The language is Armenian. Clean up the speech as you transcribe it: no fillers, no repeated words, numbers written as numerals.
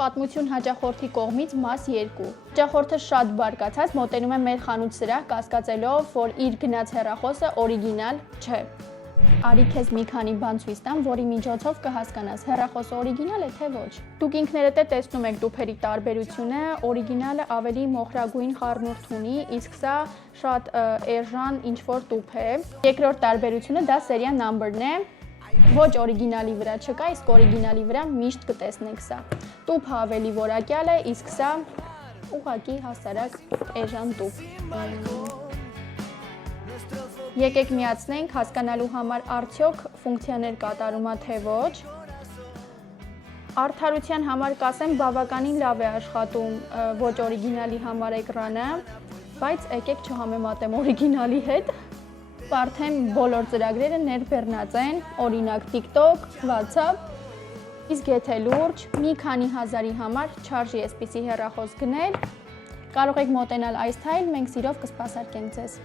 պատմություն հաճախորդի կողմից մաս 2։ Հաճախորդը շատ բարկացած մոտենում է մեր խանութ սրահ կասկածելով, որ իր գնած հեռախոսը օրիգինալ չէ։ Արի քեզ մի քանի բան ցույց տամ, որի միջոցով կհասկանաս հեռախոսը օրիգինալ է թե ոչ։ Դուք ինքներդ տեսնում եք տուփերի տարբերությունը, օրիգինալը ավելի մոխրագույն խառնուրդ ունի, իսկ սա շատ էժան ինչ-որ տուփ է։ Երկրորդ տարբերությունը դա serial number-ն է։ Ոչ օրիգինալի վրա չկա, իսկ օրիգինալի վրա միշտ կտեսնեք սա։ Տուփը ավելի որակյալ է, իսկ սա ուղղակի հասարակ էժան տուփ։ Եկեք միացնենք հասկանալու համար արդյոք ֆունկցիաներ կատարում է թե ոչ։ Արդարության համար կասեմ, բավականին լավ է աշխատում ոչ օրիգինալի համար էկրանը, բայց եկեք չհամեմատեմ օրիգինալի հետ։ Արդեն բոլոր ծրագրերը ներբեռնած են, օրինակ TikTok, WhatsApp, իսկ եթե լուրջ մի քանի հազարի համար չարժի այսպիսի հեռախոս գնել, կարող եք մոտենալ այս թայլ, մենք սիրով կսպասարկենք ձեզ։